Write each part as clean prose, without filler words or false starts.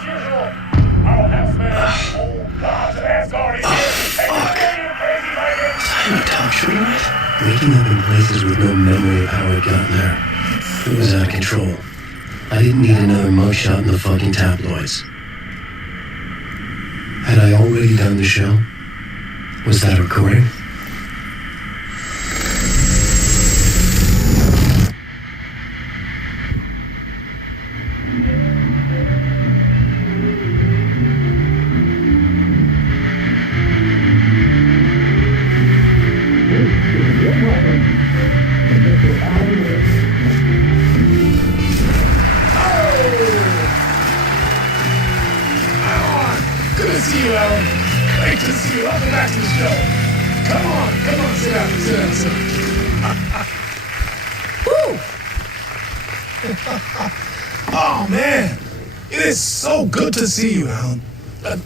as usual. Our houseman, old gods of Asgard, is here. Crazy lightning. Tiny talk, sure right? Waking up in places with no memory of how I got there. It was out of control. I didn't need another mugshot in the fucking tabloids. Had I already done the show? Was that recording? Good to see you, Alan. Great to see you. Welcome back to the show. Come on, sit down. Woo! Oh, man. It is so good to see you, Alan.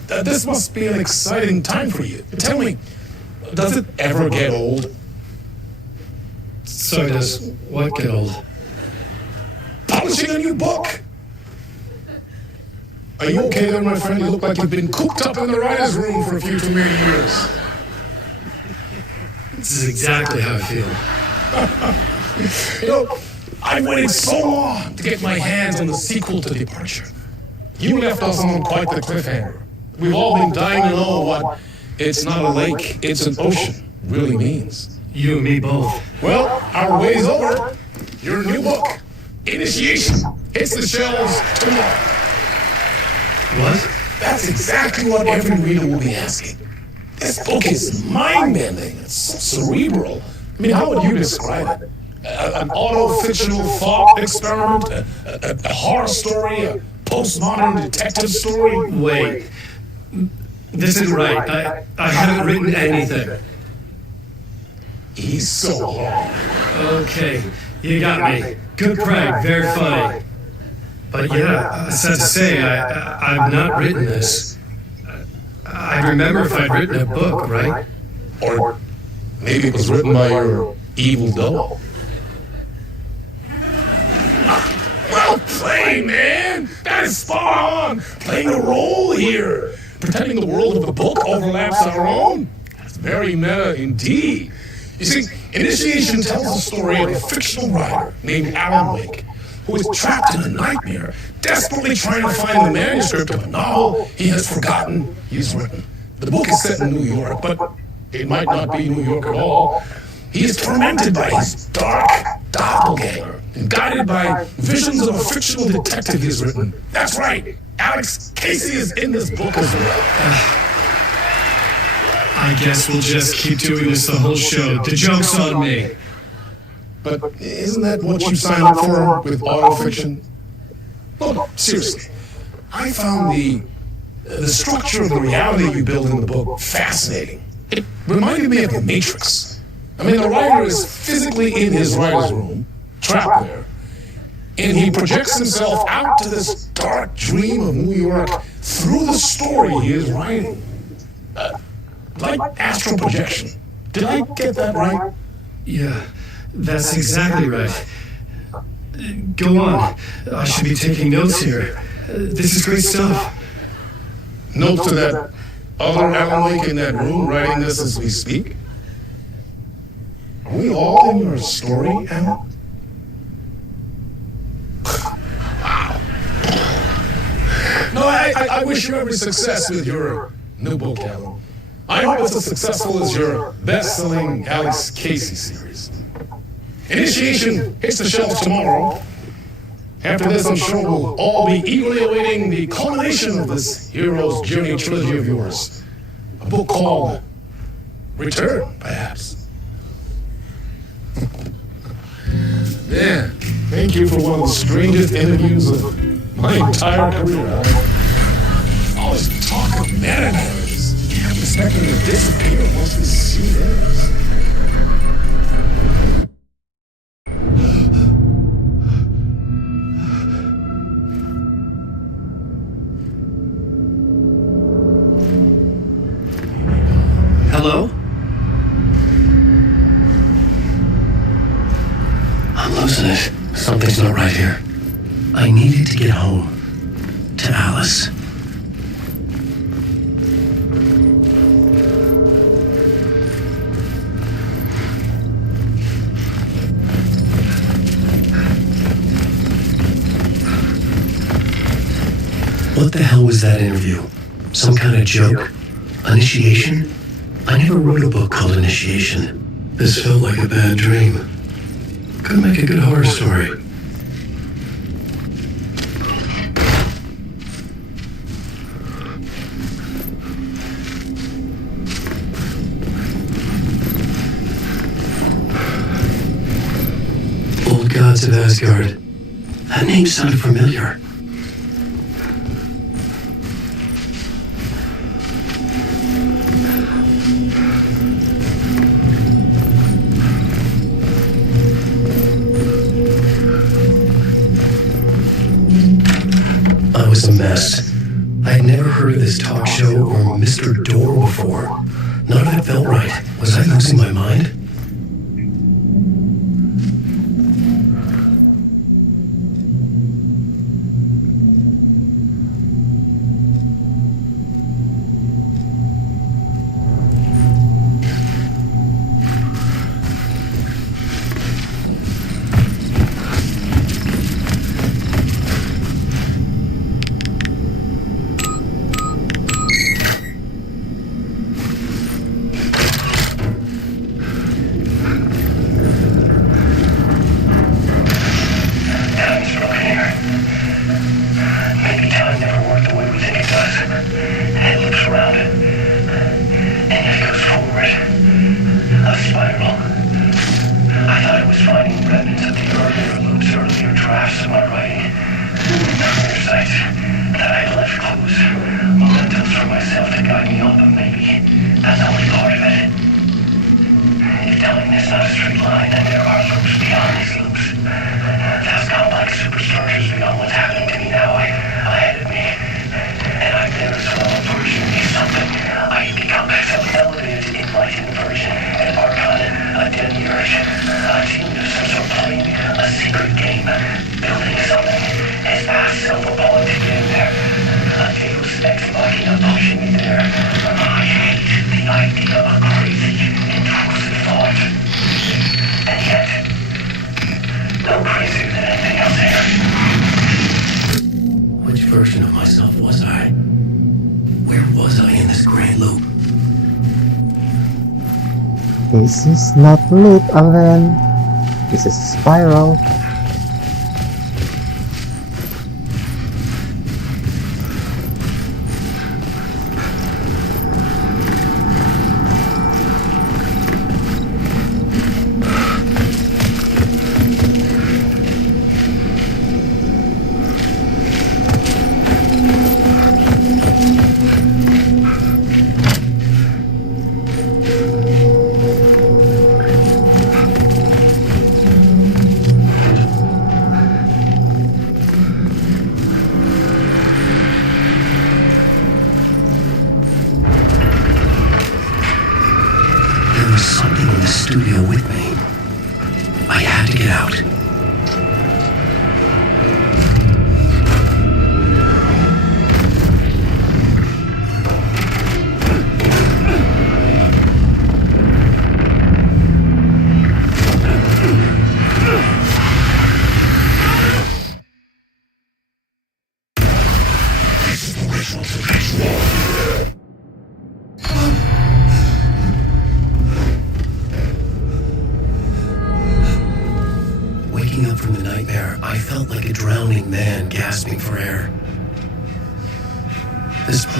This must be an exciting time for you. Tell me, does it ever get old? So does what get old? Publishing a new book. Are you okay there, my friend? You look like you've been cooped up in the writer's room for a few too many years. This is exactly how I feel. I've waited so long to get my hands on the sequel to Departure. You left us on quite the cliffhanger. We've all been dying to know what "it's not a lake, it's an ocean" really means. You and me both. Well, our way's over. Your new book, Initiation, hits the shelves tomorrow. What? That's exactly what every reader will be asking. This book is mind-bending. It's so cerebral. I mean, how would you describe it? An auto-fictional thought experiment? A horror story? A postmodern detective story? Wait. This isn't right. I haven't written anything. He's so long. Okay, you got me. Good prank, very funny. But yeah, sad to say, I've not written this. I'd remember if I'd written a book, right? Or maybe it was written by your evil double. Well played, man! That is spot on! Playing a role here. Pretending the world of the book overlaps our own. That's very meta indeed. You see, Initiation tells the story of a fictional writer named Alan Wake, who is trapped in a nightmare, desperately trying to find the manuscript of a novel he has forgotten he's written. The book is set in New York, but it might not be New York at all. He is tormented by his dark doppelganger and guided by visions of a fictional detective he's written. That's right, Alex Casey is in this book as well. I guess we'll just keep doing this the whole show. The joke's on me. But isn't that what you signed up for with autofiction? No, seriously. I found the structure of the reality you build in the book fascinating. It reminded me of The Matrix. I mean, the writer is physically in his writer's room, trapped there, and he projects himself out to this dark dream of New York through the story he is writing. Like astral projection. Did I get that right? Yeah, that's exactly right. Go on. I should be taking notes here. This is great stuff. Notes to that other Alan Wake in that room writing this as we speak? Are we all in your story, Alan? Wow. No, I wish you every success with your new book, Alan. I hope it's as successful as your best-selling Alex Casey series. Initiation hits the shelves tomorrow. After this, I'm sure we'll all be eagerly awaiting the culmination of this hero's journey trilogy of yours. A book called Return, perhaps. Man, thank you for one of the strangest interviews of my entire career. All this talk of meta-narratives. I'm expecting to disappear once this scene ends. Hello? I'm losing it. Something's not right here. I needed to get home. To Alice. the hell was that interview? Some kind of joke? Initiation? I never wrote a book called Initiation. This felt like a bad dream. Could make a good horror story. Old Gods of Asgard. That name sounded familiar. I was a mess. I had never heard of this talk show or Mr. Door before. None of it felt right. Was I losing my mind? This is not loop, Alan. This is spiral.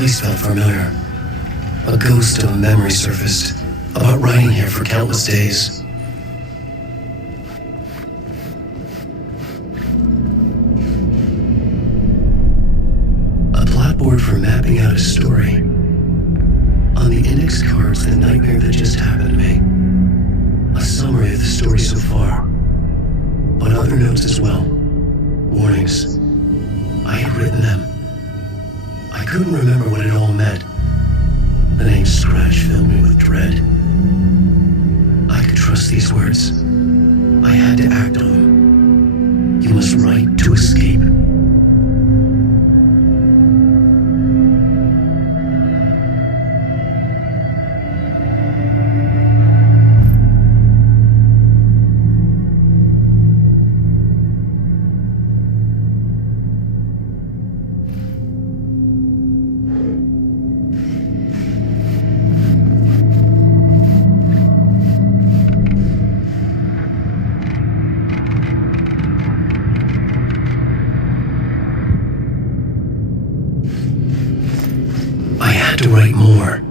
Felt familiar. A ghost of a memory surfaced about riding here for countless days. A blackboard for mapping out a story. On the index cards, the nightmare that just happened to me. A summary of the story so far, but other notes as well. Warnings. I had written them. I couldn't remember what it all meant. The name Scratch filled me with dread. I could trust these words. I had to act on them. You must write to escape. had to write more.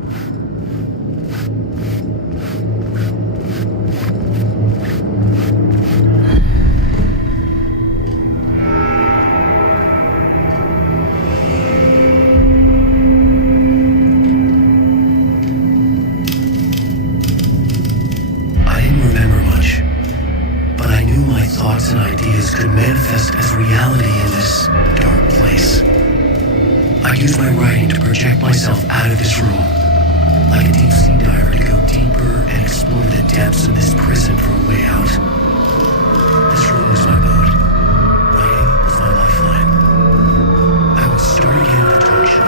Thoughts and ideas could manifest as reality in this dark place. I used my writing to project myself out of this room, like a deep sea diver to go deeper and explore the depths of this prison for a way out. This room was my boat. Writing was my lifeline. I would start again with a talk show.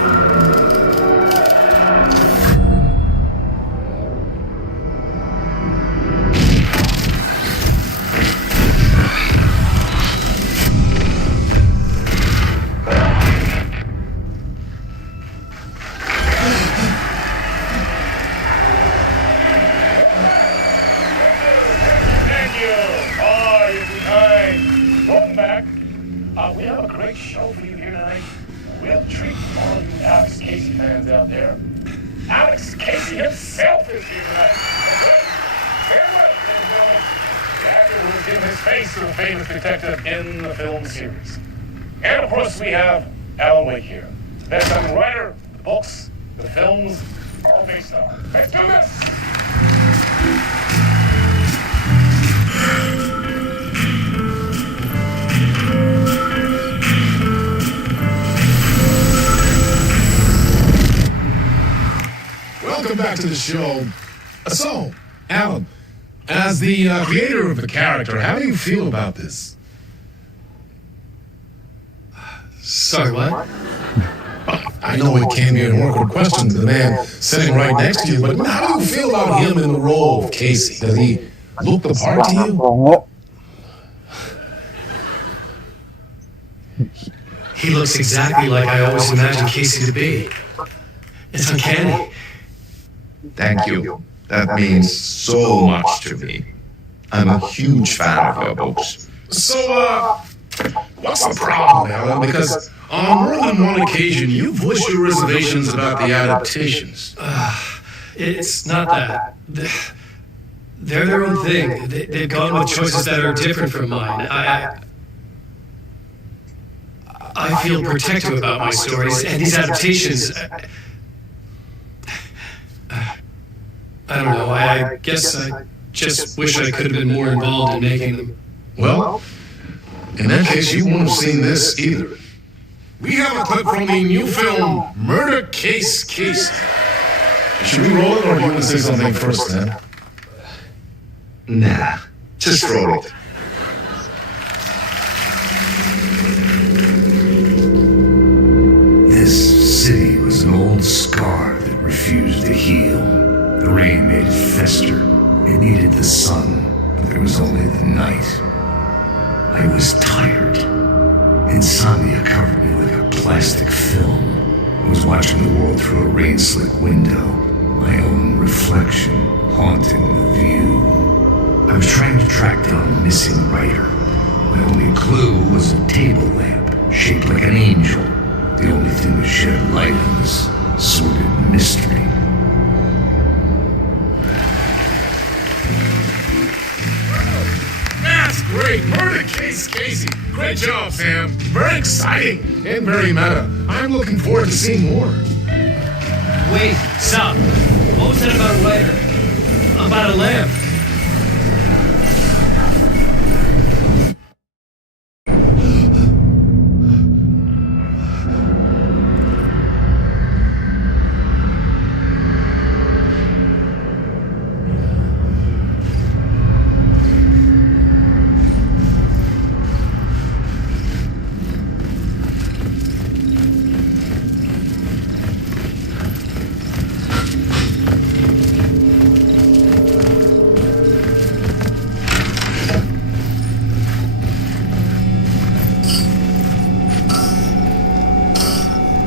We have a great show for you here tonight. We'll treat all you Alex Casey fans out there. Alex Casey himself is here tonight. Farewell, ladies and gentlemen. The actor who has given his face to a famous detective in the film series. And of course we have Alan Wake here. The best-selling writer, the books, the films, all based on. Let's do this! Welcome back to the show. So, Alan, as the creator of the character, how do you feel about this? Sorry, what? I know it can be an awkward question to the man sitting right next to you, but how do you feel about him in the role of Casey? Does he look the part to you? He looks exactly like I always imagined Casey to be. It's uncanny. Thank you. That means so much to me. I'm a huge fan of your books. So, what's the problem, Alan? Because on more than one occasion, you voiced your reservations about the adaptations. It's not that. They're their own thing. They've gone with choices that are different from mine. I feel protective about my stories, and these adaptations... I don't know. I guess I just wish I could have been more involved in making them. Well, in that case, you won't have seen this either. We have a clip from the new film, Murder Case Casey. Should we roll it, or do you want to say something first, then? Nah, just roll it. This city was an old scar that refused to heal. The rain made it fester. It needed the sun, but there was only the night. I was tired. Insomnia covered me like a plastic film. I was watching the world through a rain-slick window, my own reflection haunting the view. I was trying to track down a missing writer. My only clue was a table lamp, shaped like an angel. The only thing that shed light on this sordid mystery. That's great. Murder Case Casey. Great job, Sam. Very exciting and very meta. I'm looking forward to seeing more. Wait, stop. What was that about a writer? About a lamp?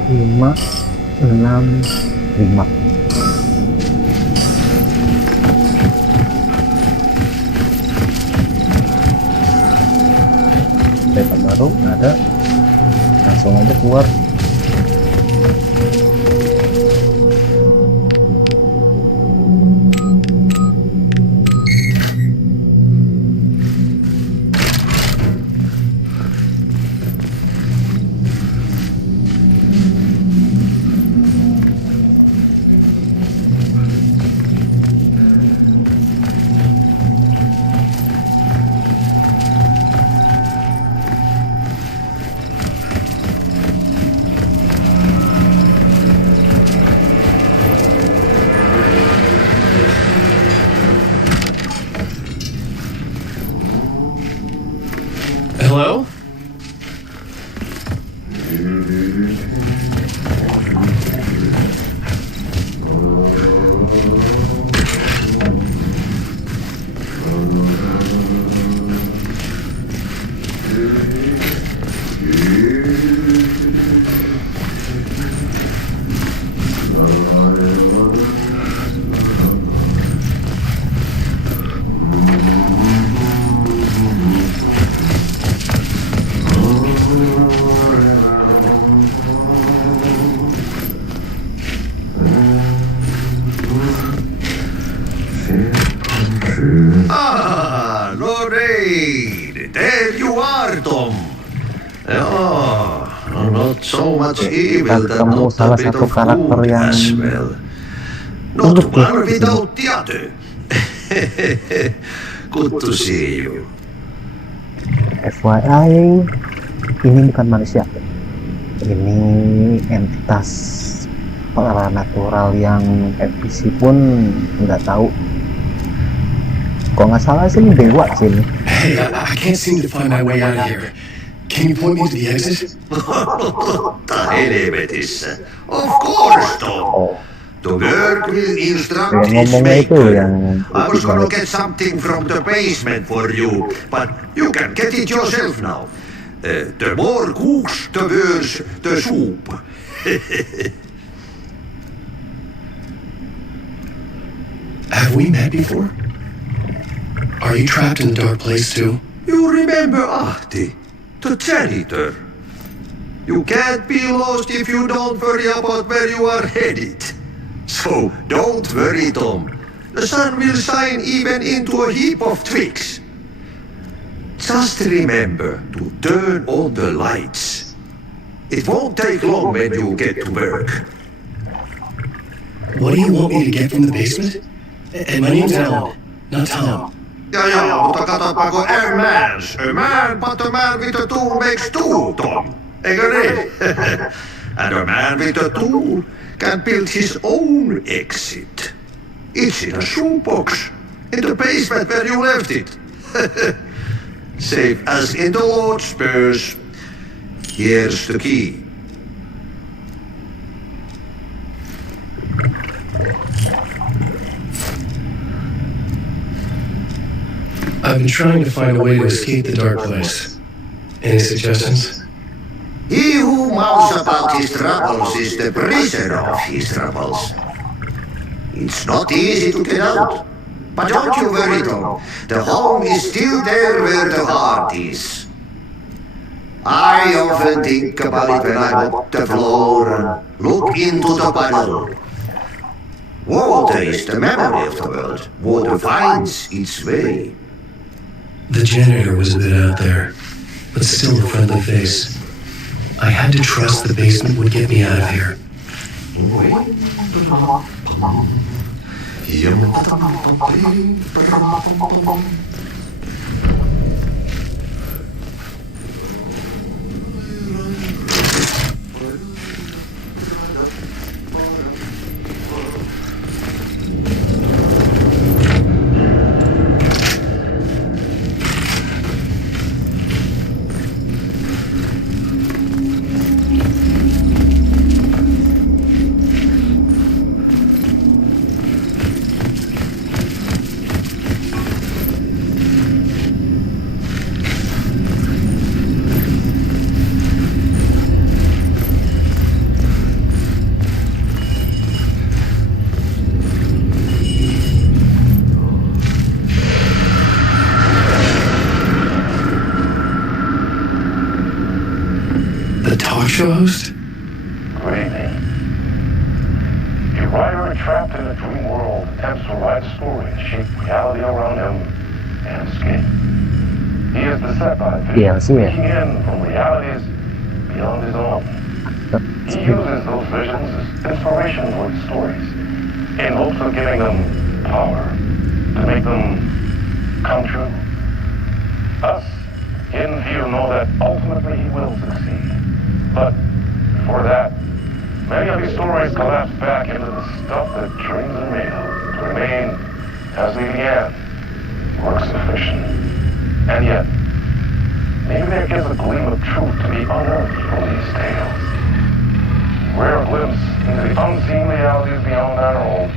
Lima, enam, lima. Peta baru nggak ada, langsung aja keluar. there you are, Tom. Yeah, not so much evil, Kita but ketemu not a salah bit satu of karakter good yang as well. Not unik ya. one without the other. Good to see you. FYI, ini bukan manusia. Ini entitas paranatural yang NPC pun nggak tahu. Kok nggak salah sih ini dewa sih ini. Hey, I can't seem to find my way out of here. Can you point me to the exit? Helvetissä. Of course, Tom. The work will instruct Yang its ngomongnya itu maker. yang I was gonna get something from the basement for you, but you can get it yourself now. The more cooks, the worse the soup. Have we met before? Are you trapped in a dark place too? You remember Ahti, the janitor. You can't be lost if you don't worry about where you are headed. So don't worry, Tom. The sun will shine even into a heap of twigs. Just remember to turn on the lights. It won't take long when you get to work. What do you want me to get from the basement? And my name's Alan, not Tom. Ja, mutta katopako a man, but a man with a tool makes two, Tom. Eikö niin? And a man with a tool can build his own exit. It's in a shoebox, in the basement where you left it. Safe as in the Lord's purse. Here's the key. I've been trying to find a way to escape the dark place. Any suggestions? He who mouths about his troubles is the prisoner of his troubles. It's not easy to get out. But don't you worry, Tom. The home is still there where the heart is. I often think about it when I walk the floor and look into the puddle. Water is the memory of the world. Water finds its way. The janitor was a bit out there, but still a friendly face. I had to trust the basement would get me out of here. Show host? Good evening. A writer trapped in a dream world attempts to write a story to shape reality around him and escape. He is beset by visions leaking in from realities beyond his own. He uses those visions as inspiration for his stories in hopes of giving them power to make them come true. Us, in view, know that ultimately he will succeed. But before that, many of these stories collapse back into the stuff that dreams are made of, to remain as they began, works of fiction. And yet, maybe there is a gleam of truth to be unearthed from these tales. Rare glimpse into the unseen realities beyond our own,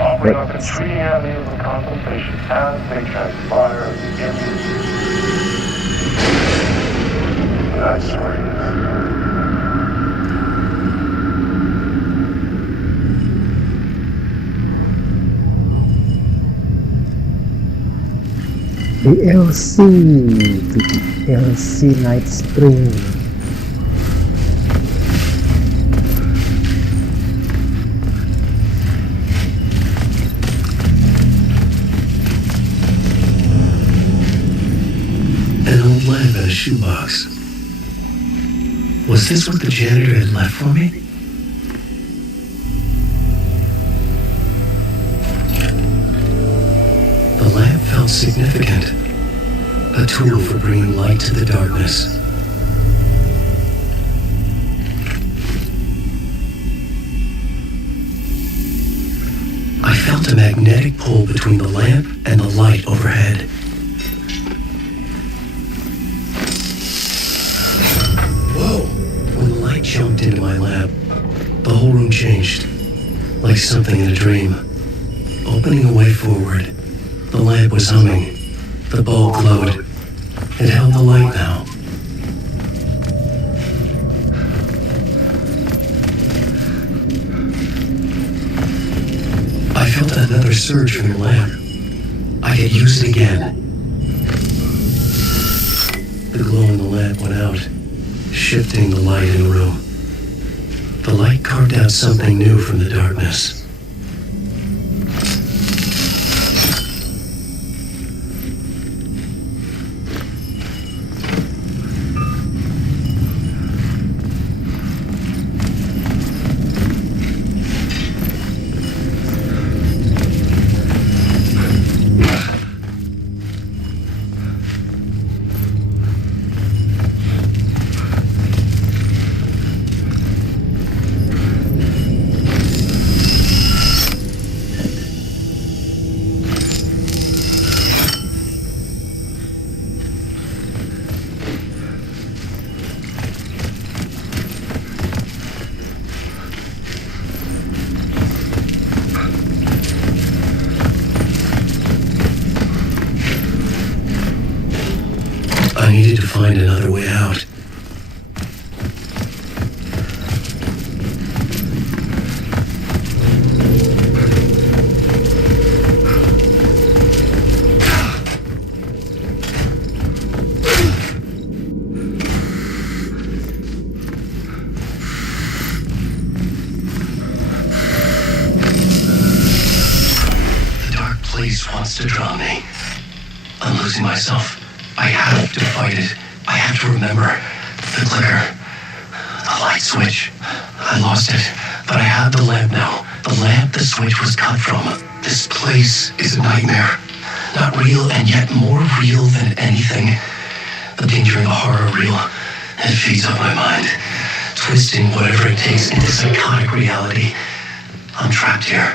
offering us intriguing avenues of contemplation as they transpire in that spring. DLC Night Spring. shoebox. Was this what the janitor had left for me? The lamp felt significant. A tool for bringing light to the darkness. I felt a magnetic pull between the lamp and the light overhead. Whoa! When the light jumped into my lab, the whole room changed, like something in a dream. Opening a way forward, the lamp was humming. The bulb glowed. It held the light now. I felt another surge from the lamp. I could use it again. The glow in the lamp went out, shifting the light in the room. The light carved out something new from the darkness. I needed to find another way out. The dark place wants to draw me. I'm losing myself. I have to fight it. I have to remember. The clicker. The light switch. I lost it. But I have the lamp now. The lamp the switch was cut from. This place is a nightmare. Not real and yet more real than anything. The danger in the horror reel. It feeds up my mind. Twisting whatever it takes into psychotic reality. I'm trapped here.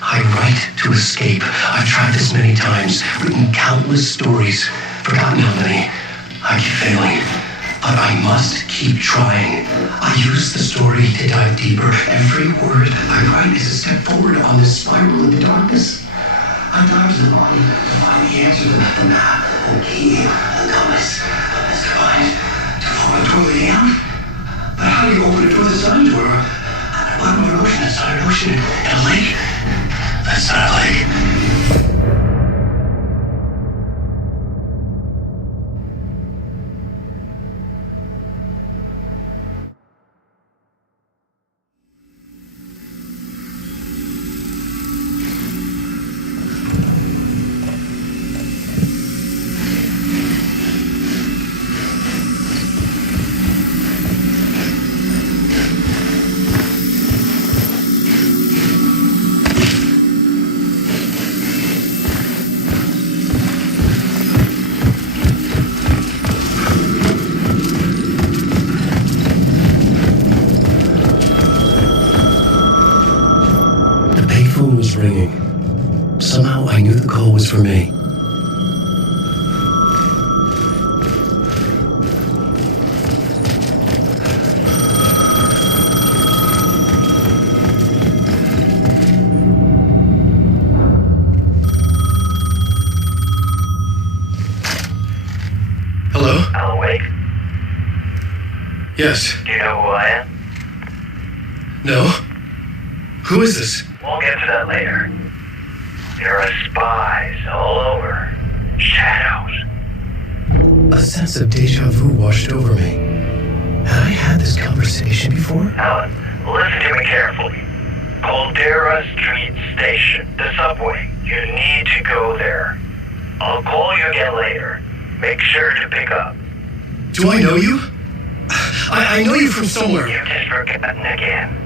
I write to escape. I've tried this many times. Written countless stories. Forgotten how many. I keep failing, but I must keep trying. I use the story to dive deeper. Every word I write is a step forward on this spiral into darkness. I dive to the body to find the answer, the map, the key, the compass. It's defined to form a door leading out. But how do you open a door that's not a door? At the bottom of an ocean, that's not an ocean. In a lake, that's not a lake. Ringing. Somehow I knew the call was for me. Hello? I'm awake. Yes. Do you know who I am? No? Who is this? We'll get to that later. There are spies all over. Shadows. A sense of deja vu washed over me. Had I had this conversation before? Alan, listen to me carefully. Caldera Street Station, the subway. You need to go there. I'll call you again later. Make sure to pick up. Do I know you? I know you from somewhere. You've just forgotten again.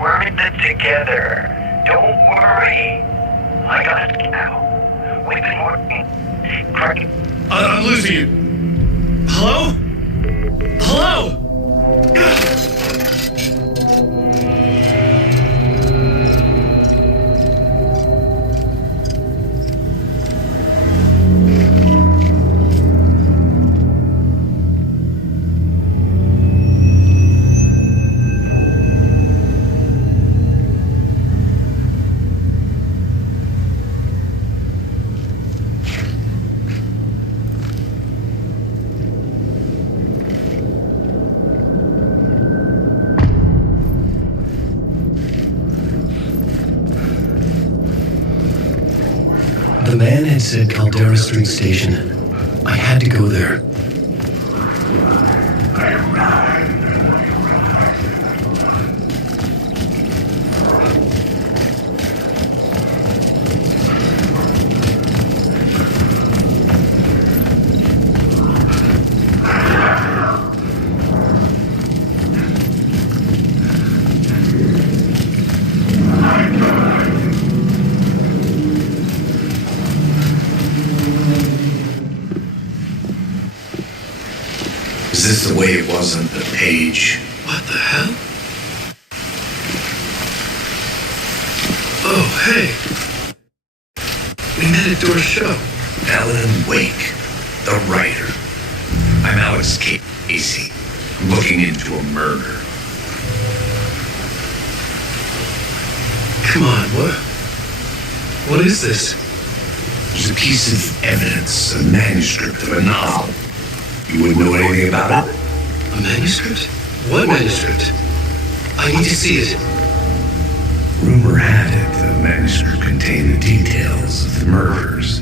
We're in it together. Don't worry. I got it now. We've been working. Craig. I'm losing you. Hello? Hello? The man had said Caldera Street Station. I had to go there. Is this the way it was on the page? What the hell? Oh, hey. We met at Door's show. Alan Wake, the writer. I'm Alex Casey. I'm looking into a murder. Come on, what is this? There's a piece of evidence, a manuscript of a novel. You wouldn't know anything about it? A manuscript? What manuscript? I need to see it. Rumor had it the manuscript contained the details of the murders.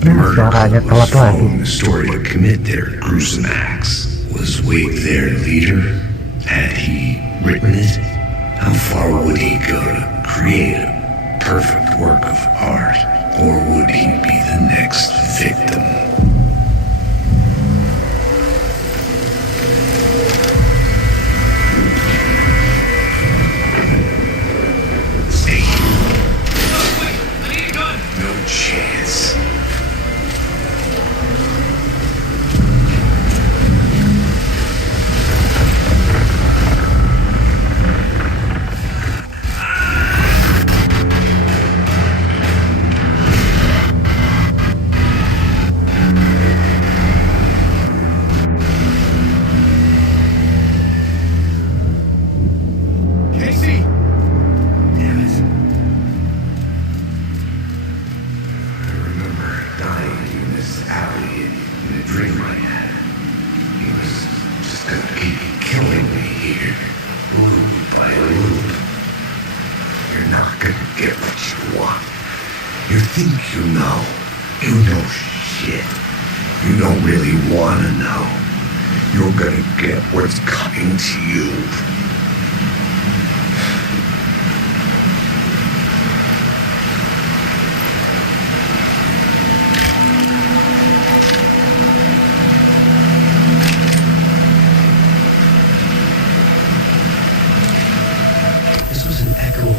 The murder club was following the story to commit their gruesome acts. Was Wake their leader? Had he written it? How far would he go to create a perfect work of art? Or would he be the next victim? Chance. Casey! Damn it. Dying in this alley in a dream I had. He was just gonna keep killing me here, loop by loop. You're not gonna get what you want. You think you know. You know shit. You don't really wanna know. You're gonna get what's coming to you.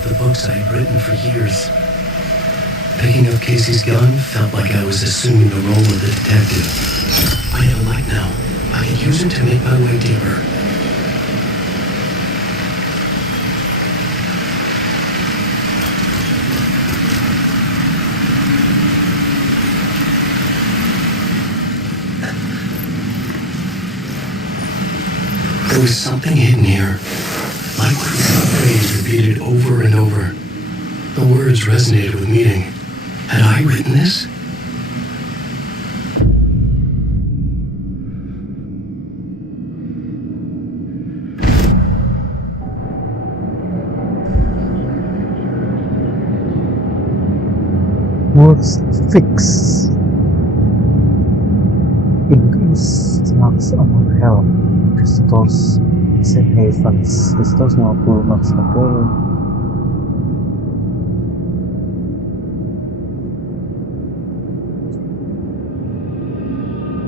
The books I had written for years. Picking up Casey's gun felt like I was assuming the role of the detective. I had a light now. I could use it to make my way deeper. There was something hidden here. Like what phrase repeated over and over. The words resonated with meaning. Had I written this? Words fix. Increase knocks on hell. Restores safe havens. Restores 50 knocks on hell.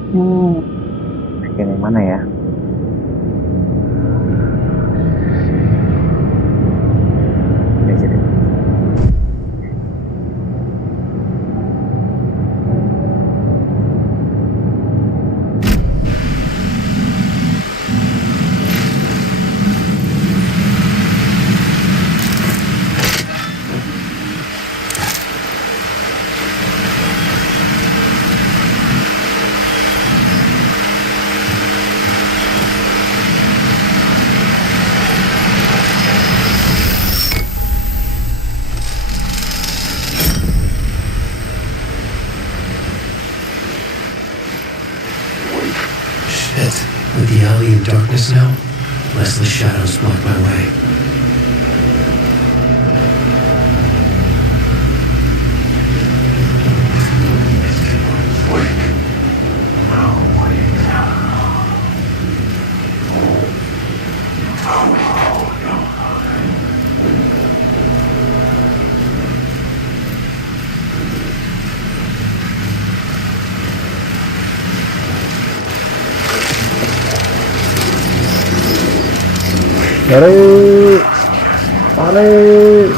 Bikin yang Mana ya? Ini sini. With the alley in darkness now, less the shadows block my way. Tarik, tarik.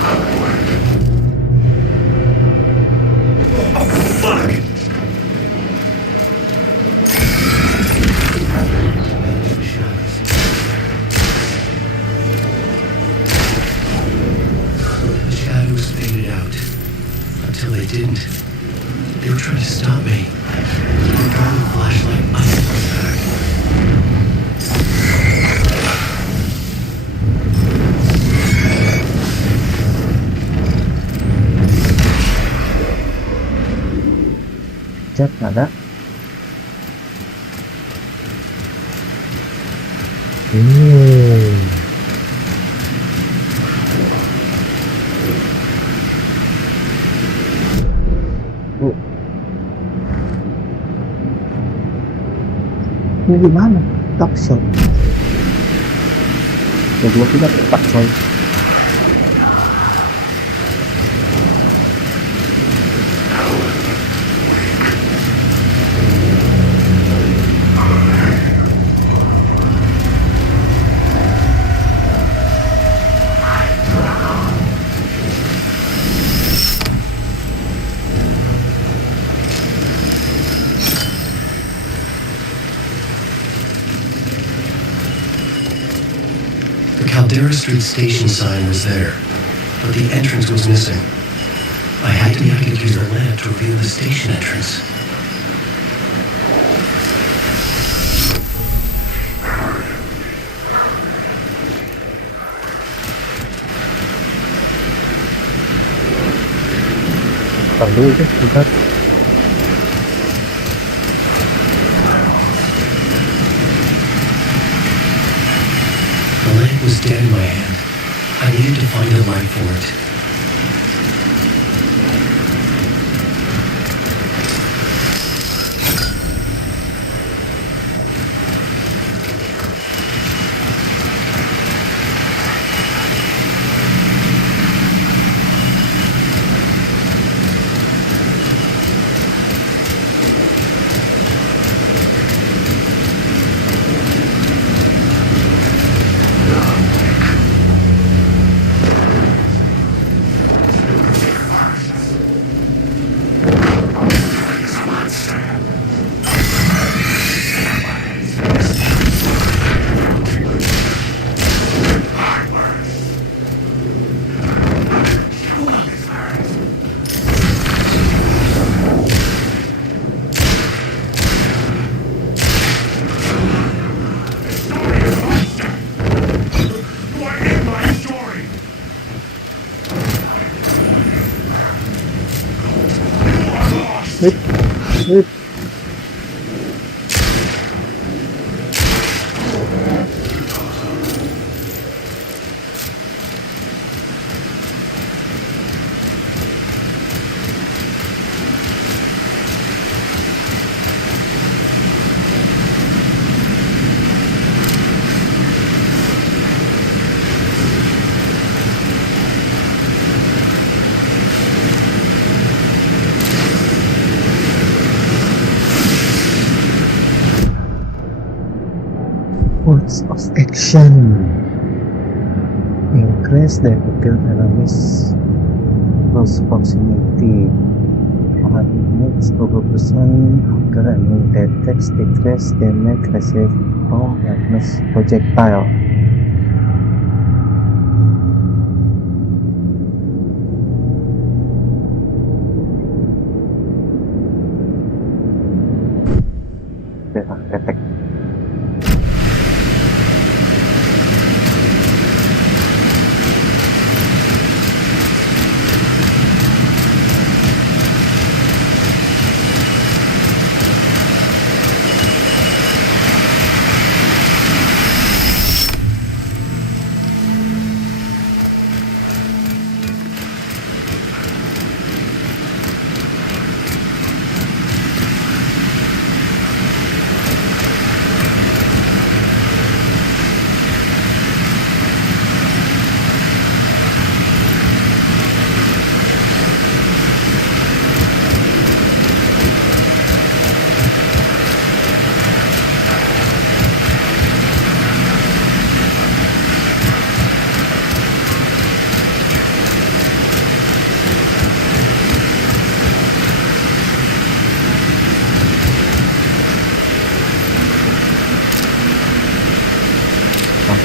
The shadows faded out until they didn't. They were trying to stop me. They were drawing the flashlight up my back. Chat ada. Ini gimana? Tak shot. Kedua kita tak coy. Caldera Street station sign was there, but the entrance was missing. I had to use the lamp to reveal the station entrance. Ntar dulu deh, bentar. The lamp was dead in my hand. I needed to find a light for it. Course of action. Increase the kill enemies close proximity. Next 20% after enemy detects decrease damage received from enemy's projectile. Attack.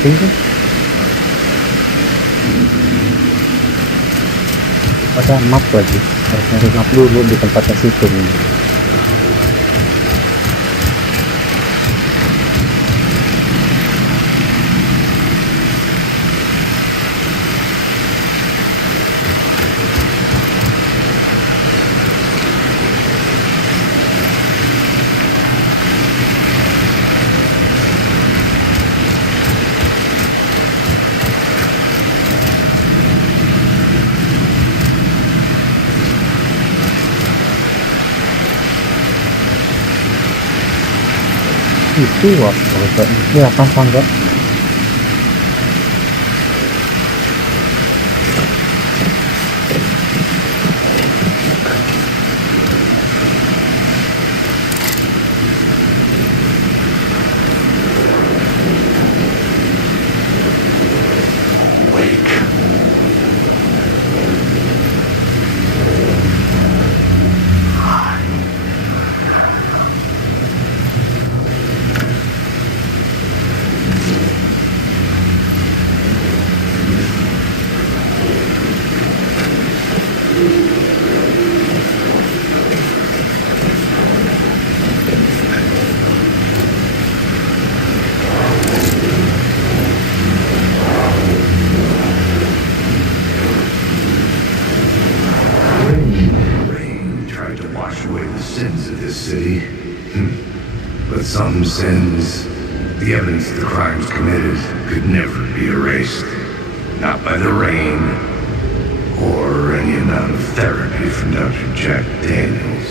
Kan? Ada map lagi, harus nyari map dulu di tempatnya situ nih. Itu waktu ini apa enggak? Some sins, the evidence of the crimes committed, could never be erased. Not by the rain, or any amount of therapy from Dr. Jack Daniels.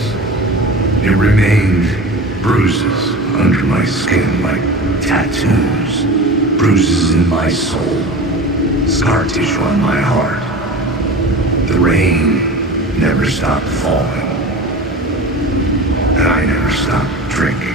It remained bruises under my skin like tattoos, bruises in my soul, scar tissue on my heart. The rain never stopped falling, and I never stopped drinking.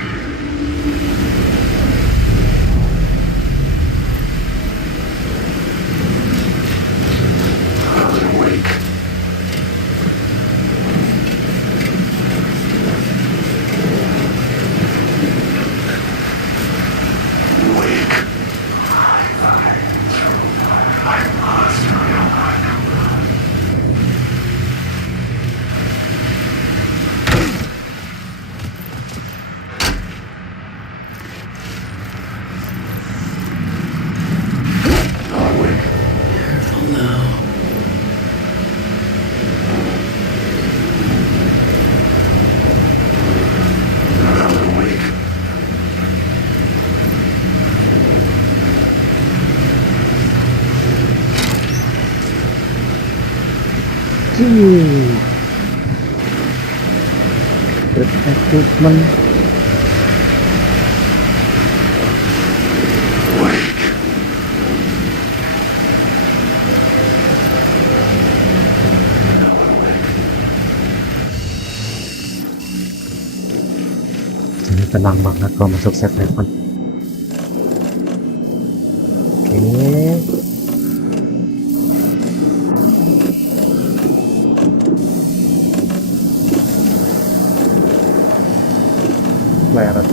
Equipment. Ini tenang banget kalau masuk set weapon.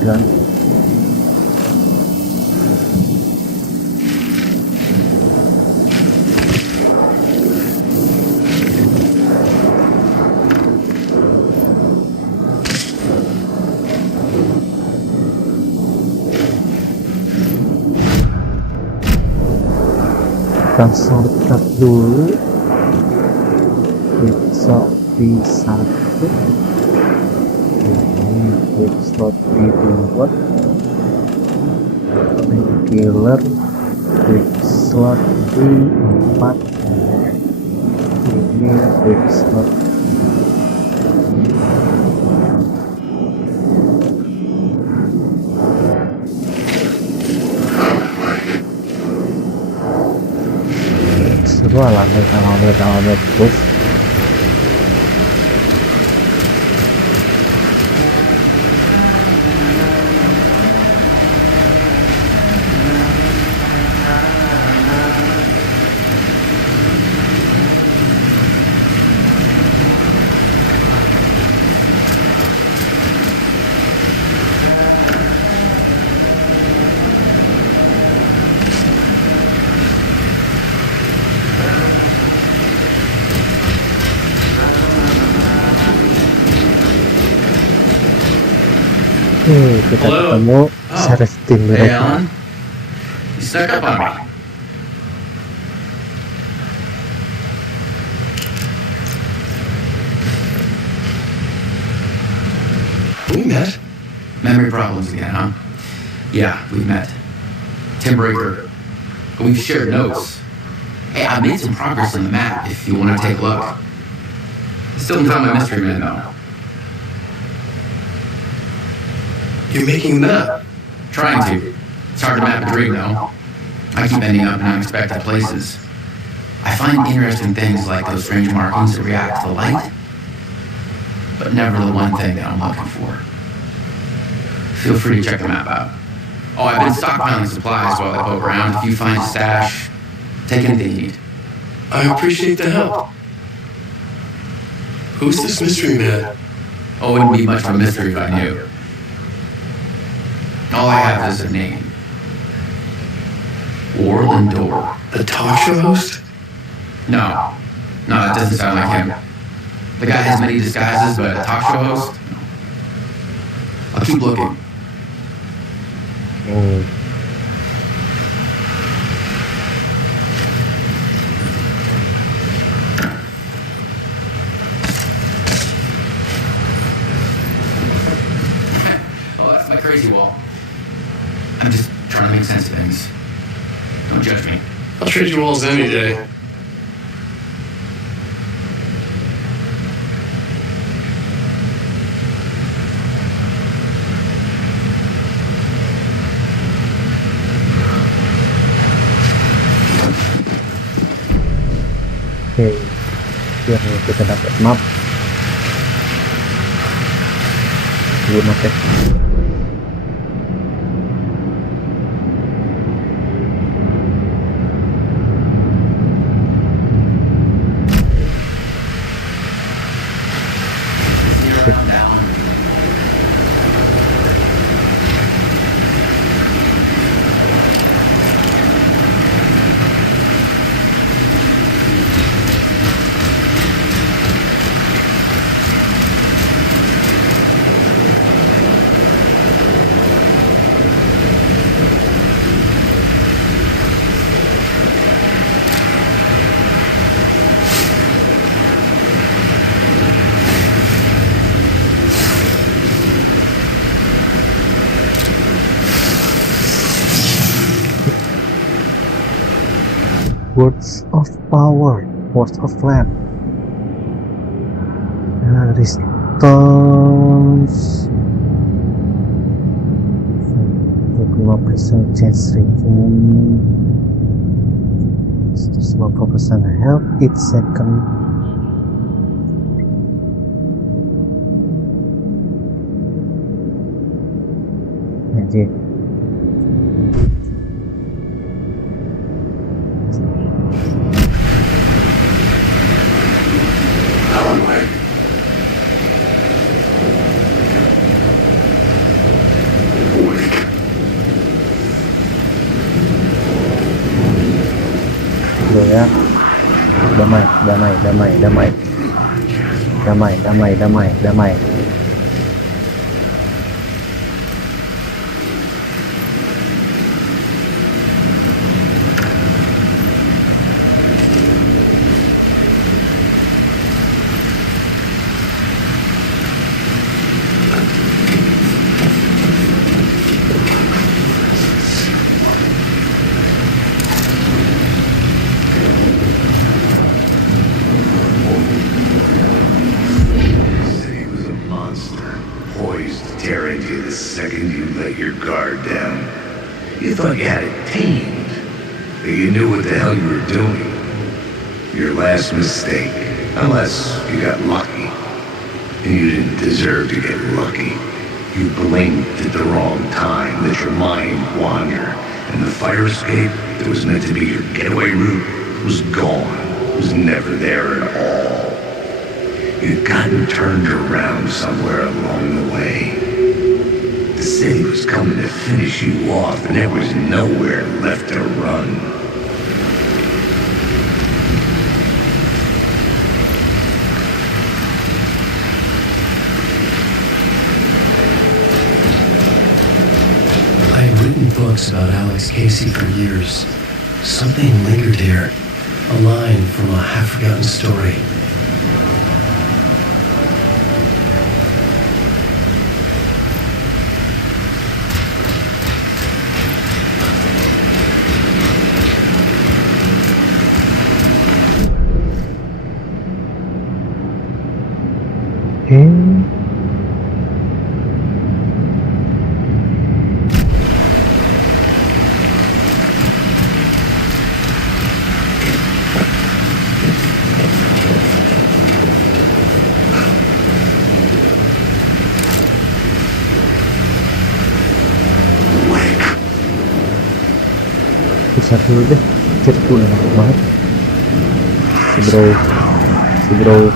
kan. Kita shortcut dulu, quick slot V1, ini quick slot V2, killer quick slot V4, ini quick slot seru alamat terus. Kita Hello. ketemu Sheriff tim Hey, mereka. Alan. You stuck up on me. We met? Memory problems again, huh? Yeah, we've met. Tim Breaker. We've shared notes. Hey, I made some progress on the map if you want to take a look. Still haven't found my mystery man, though. You're making a map. Trying to. It's hard to map a dream, though. I keep ending up in unexpected places. I find interesting things like those strange markings that react to the light, but never the one thing that I'm looking for. Feel free to check the map out. Oh, I've been stockpiling supplies while I poke around. If you find a stash, take anything you need. I appreciate the help. Who's this mystery man? Oh, it wouldn't be much of a mystery if I knew. All I have is a name. Orlandor. The talk show host? No, that doesn't sound like him. The guy has many disguises, but a talk show host? No. I'll keep looking. Oh, that's my crazy wall. I'm just trying to make sense of things. Don't judge me. I'll trade you walls any day. Oke, biar kita dapat map. Dulu map ya. Words of power, words of land. Restores 25% chance regain, 50% health each second. Anjir. damai. You thought you had it tamed, that you knew what the hell you were doing. Your last mistake, unless you got lucky. And you didn't deserve to get lucky. You blinked at the wrong time, let your mind wander, and the fire escape that was meant to be your getaway route was gone, was never there at all. You'd gotten turned around somewhere along the way. The city was coming to finish you off, and there was nowhere left to run. I had written books about Alex Casey for years. Something lingered here, a line from a half-forgotten story. Bisa dulu deh, cerita enak banget. Si bro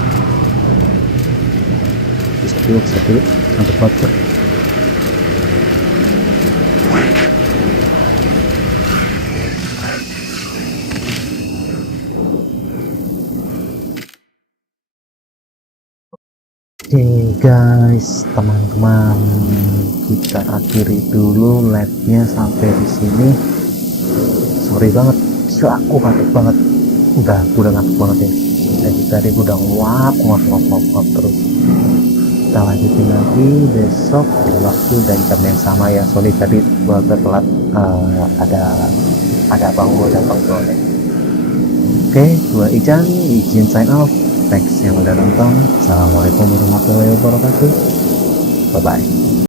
bisa dulu sampai kotor. Oke guys, teman-teman, kita akhiri dulu live-nya sampai di sini. Sorry banget, aku ngantuk banget. Udah ngantuk banget ya. Tadi udah nguap terus. Kita lanjutin lagi besok di waktu dan jam yang sama ya. Sorry tadi gua agak telat, ada abang gua datang soalnya. Oke, gua Ichant, izin sign off. Thanks yang udah nonton. Assalamualaikum warahmatullahi wabarakatuh. Bye bye.